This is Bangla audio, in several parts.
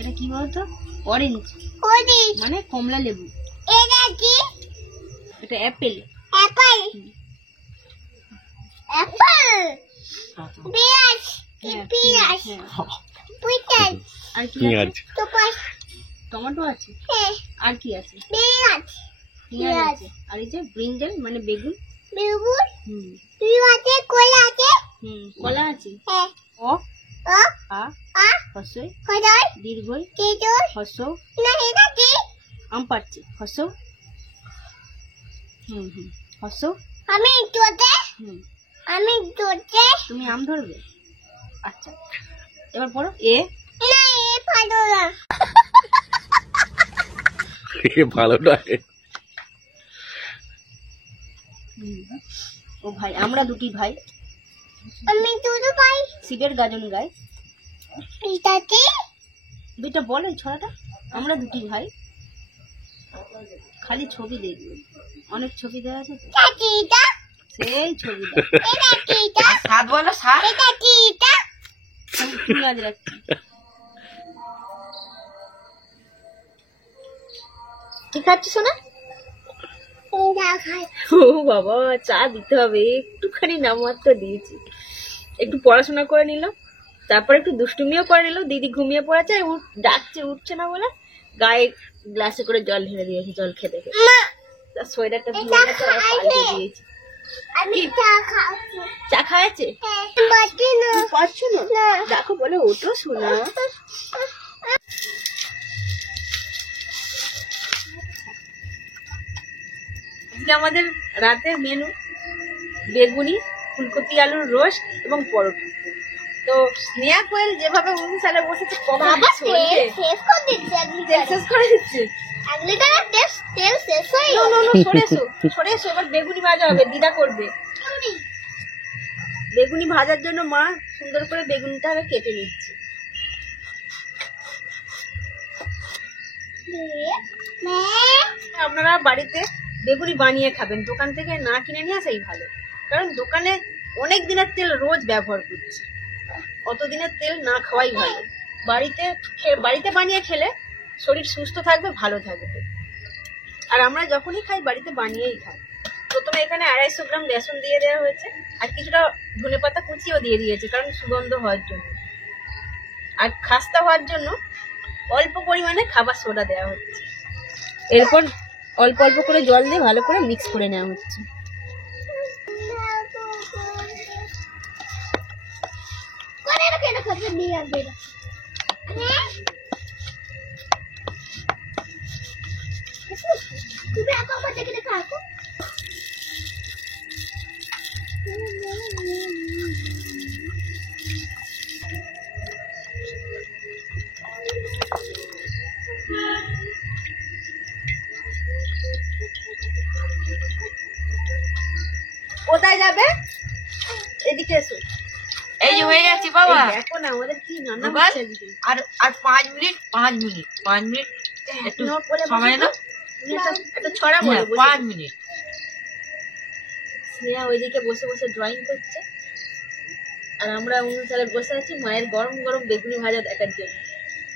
এটা কি বলতো? অরেঞ্জ মানে কমলা লেবু। এটা কি? এটা অ্যাপেল। অ্যাপল। অ্যাপল। পেঁয়াজ। পেঁয়াজ। পেঁয়াজ। আর কি আছে? টমেটো আছে। আর কি আছে? পেঁয়াজ। পেঁয়াজ আছে। আর এই যে ব্রিঞ্জাল মানে বেগুন। বেগুন। তুই আছে, কলা আছে। কলা আছে। ও আ হসই কলাই দীর্ঘই তেজল হসও না এটা কি? আম পাচ্ছি হসও হসও আমি তোতে তুমি আম ধরবে। আচ্ছা এবার পড়ো। এ না এ ভালো না। এ ভালো না। ও ভাই আমরা দুটি ভাই। আমি দুটো ভাই। সিডের গাজন গায়। এটা কি? দুইটা বল এই ছড়াটা। আমরা দুটি ভাই। খালি ছবি দেখবে, অনেক ছবি দেওয়া আছে তো। এটা সেই ছবিটা। এটা কি? এটা সাত বলো সাত। এটা কি? এটা তুমি আজ রাখছি। কি খাচ্ছিস না? এটা খাই। ও বাবা চা দিতে হবে, একটুখানি নামমাত্র দিয়েছি। একটু পড়াশোনা করে নিলাম, তারপর একটু দুষ্টুমিও করে নিল। দিদি ঘুমিয়ে পড়েছে, ডাকছে উঠছে না বলে গায়ে গ্লাসে করে জল ঢেলে দিয়েছি। জল খেতে খেতে তার সোয়েটারটা ভিজে গেছে, পাল্টে দিয়েছি। আমি চা খাচ্ছি। চা খাওয়াছে? পাচ্ছি না। পাচ্ছ না? দেখো বলে ওঠো শোনা। আজকে আমাদের রাতের মেনু বেগুনি, ফুলকপি আলুর রোস্ট এবং পরোটা। তো স্নেহা কোয়েল যেভাবে অনুসারে বসেছে বাবা তেল শেষ করে দিচ্ছে। তেল শেষ করে দিচ্ছে। 1 লিটারের তেল শেষ হয়ে নো গেল। নো নো সরে এসো এবার বেগুনি ভাজা হবে, দিদা করবে। বেগুনি ভাজার জন্য মা সুন্দর করে বেগুনিটাকে কেটে নিচ্ছে। আপনারা বাড়িতে বেগুনি বানিয়ে খাবেন, দোকান থেকে না কিনে নিয়ে আসাই ভালো। কারণ দোকানে অনেক দিনের তেল রোজ ব্যবহার করছে, অত দিনের তেল না খাওয়াই ভালো। বাড়িতে বানিয়ে খেলে শরীর সুস্থ থাকবে, ভালো থাকবে। আর আমরা যখনই খাই বাড়িতে বানিয়েই খাই। প্রথমে এখানে 250 গ্রাম বেসন দিয়ে দেওয়া হয়েছে, আর কিছুটা ধনেপাতা কুচিও দিয়ে দিয়েছে, কারণ সুগন্ধ হওয়ার জন্য। আর খাস্তা হওয়ার জন্য অল্প পরিমাণে খাবার সোডা দেওয়া হচ্ছে। এরপর অল্প অল্প করে জল দিয়ে ভালো করে মিক্স করে নেওয়া হচ্ছে। কোথায় যাবে? এদিকে এসো। এই যে হয়ে গেছে বাবা। দেখো না আমাদের কি রান্না হচ্ছে আজকে। আর 5 মিনিট একটু সময় দাও। একটা ছড়া বলো। 5 মিনিট। স্নেহা ওইদিকে বসে বসে ড্রয়িং করছে, আর আমরা অনুসারে বসে আছি মায়ের গরম গরম বেগুনি ভাজা দেখার জন্য।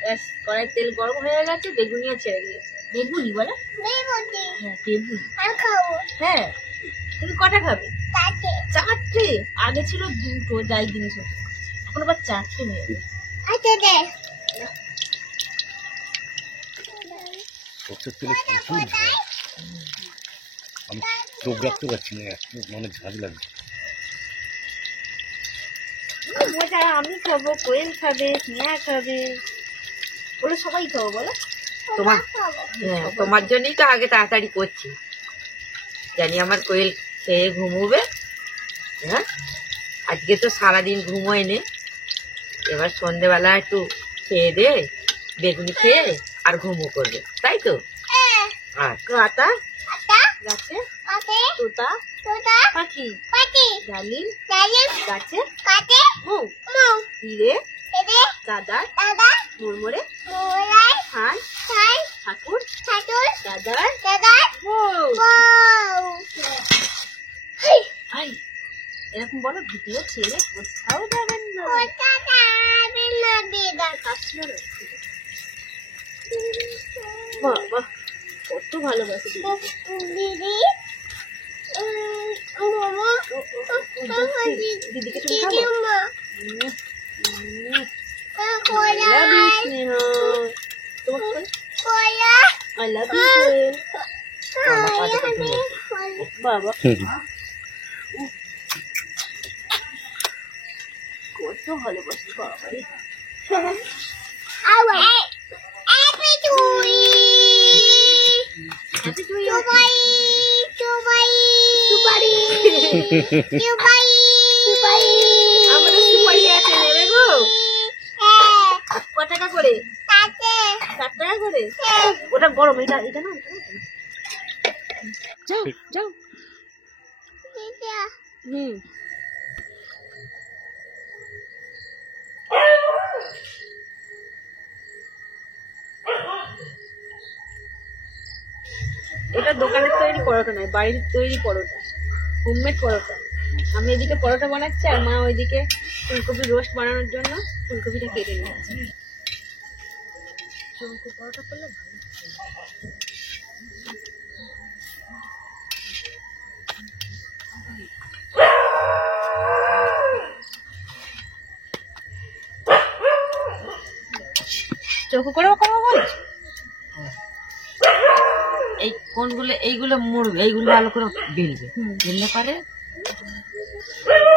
ব্যাস কড়াই তেল গরম হয়ে গেছে, বেগুনিও ছেড়ে দিয়েছে। বেগুনি বলে? হ্যাঁ বেগুনি। হ্যাঁ তুমি কটা খাবে? 4টে। আগে ছিল 2টো, যাই জিনিস হতো, এখন আবার 4টে হয়ে গেছে। আমি চোখ রাখতে পারছি না, মনে ঝাঁজ লাগছে। মজা আমি খাবো, কোয়েল খাবে, স্নেহা খাবে, ওরা সবাই খাবো। বলো তোমার জন্যই তো আগে তাড়াতাড়ি করছি, জানি আমার কোয়েল খেয়ে ঘুমোবে। হ্যাঁ আজকে তো সারাদিন ঘুমোয় নে, এবার সন্ধ্যেবেলা একটু খেয়ে দে, বেগুনি খেয়ে আর ঘুমো করবে, তাই তো? কাটা গাছে তোতা পাখি ডালিম গাছে হিরে দাদা মুরমুরে খান ঠাকুর দাদার ভাই এরকম বলো, ভিডিও ছেড়ে কোথাও যাবেন না। বাবা কত ভালোবাসে দিদিকে। দিদি মামা দিদিকে তুমি দিদি খাবো? মা কোলা Love you, স্নেহা। তোমাকে কোলা I love you, Joel. বাবা কত ভালোবাসি বাবা রে। Happy to Dubai. আমাদের সুপারি আছে, নেবে গো? ক টাকা করে? 7 টাকা করে? ওটা গরম, এটা এটা না, যাও যাও। হুম এটা দোকানের তৈরি পরোটা নয়, বাড়ির তৈরি পরোটা, হোমমেড পরোটা। আমি এদিকে পরোটা বানাচ্ছি আর মা ওইদিকে ফুলকপি রোস্ট বানানোর জন্য ফুলকপিটা কেটে নিচ্ছি। চৌকো পরোটা করলে ভালো। চৌকো করে করবো বলছি। এই কোনগুলো এইগুলো মুড়বে, এইগুলো ভালো করে বেলবে, বেললে পরে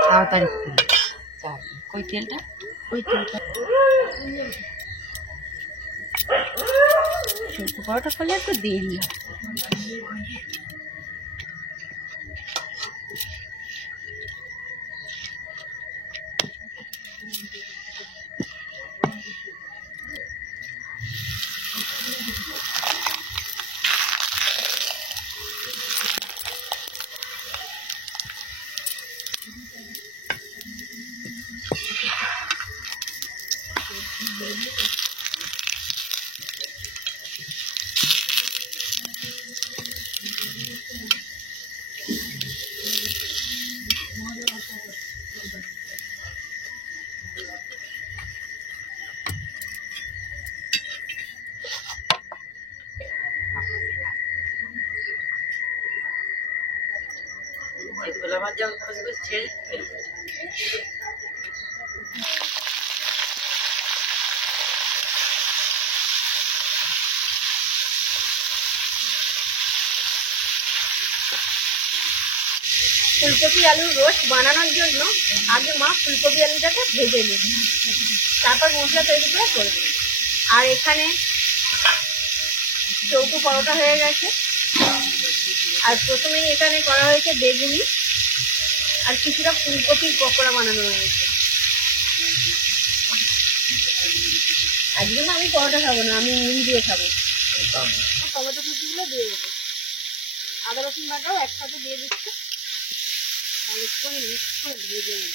তাড়াতাড়ি ফুলবে। কই তেলটা? ওই তেলটা চৌকো পরোটা করলে একটু দেরি হয়। ওইগুলো আমার যেমন ছেড়ে ফেলবে। ফুলকপি আলুর রোস্ট বানানোর জন্য আগে মা ফুলকপি আলুটাকে ভেজে নিই, তারপর মশলা তৈরি করে করবে। আর এখানে চৌকো পরোটা হয়ে গেছে, আর প্রথমেই এখানে করা হয়েছে বেগুনি আর কিছুটা ফুলকপির পকোড়া বানানো হয়েছে। আজকে না আমি পরোটা খাবো না, আমি মুড়ি দিয়ে খাবো। টমেটো কুচিগুলো দিয়ে দেবো, আদা রসুন বাটাও একসাথে দিয়ে দিচ্ছি, অনেকক্ষণ মিক্স করে ভেজে নিই।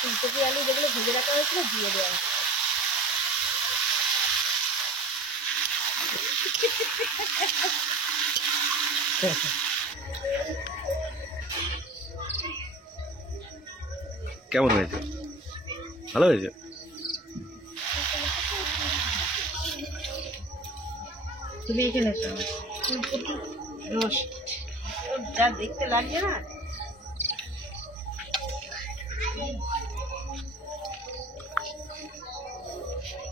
ফুলকপি আলু যেগুলো ভেজে রাখা হয়েছিল দিয়ে দেওয়া হচ্ছে। কেমন হয়েছে? ভালো হয়েছে? তুমি এখানে ফুলকপি রোস্ট যা দেখতে লাগছে না,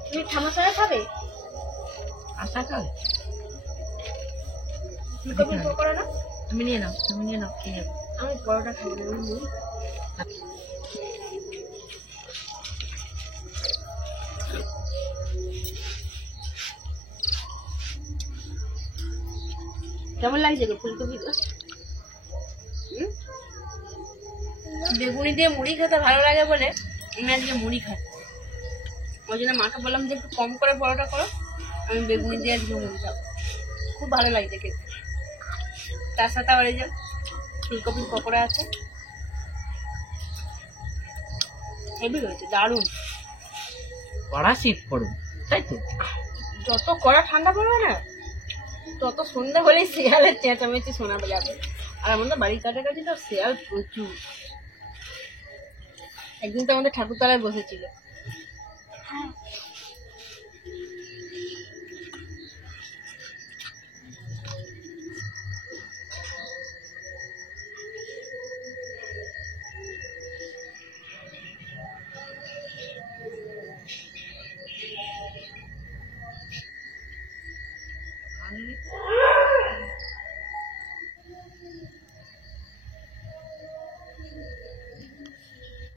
তুমি ঠামা ছাড়া খাবে? আশা কর ফুলকপির পকোড়া না? তুমি নিয়ে নাও, তুমি নিয়ে নাও, খেয়ে যাবো। আমি পরোটা খাবো না, আমি মুড়ি। কেমন লাগছে গো ফুলকপি রোস্ট? বেগুনি দিয়ে মুড়ি খেতে ভালো লাগে বলে আমি আজকে মুড়ি খাচ্ছি। ওই জন্য মাকে বললাম যে একটু কম করে পরোটা করো, আমি বেগুনি দিয়ে আজকে মুড়ি খাবো। খুব ভালো লাগছে খেতে। তার সাথে আবার এই যে ফুলকপির পকোড়া আছে, হেভি হয়েছে, দারুণ। কড়া শীত পড়বে, তাই তো? যত কড়া ঠান্ডা পড়বে না তত সন্ধ্যা হলেই শিয়ালের চেঁচামেচি শোনা যাবে। আর আমাদের বাড়ির কাছাকাছি তো শিয়াল প্রচুর, একদিন তো আমাদের ঠাকুরতলায় বসেছিল।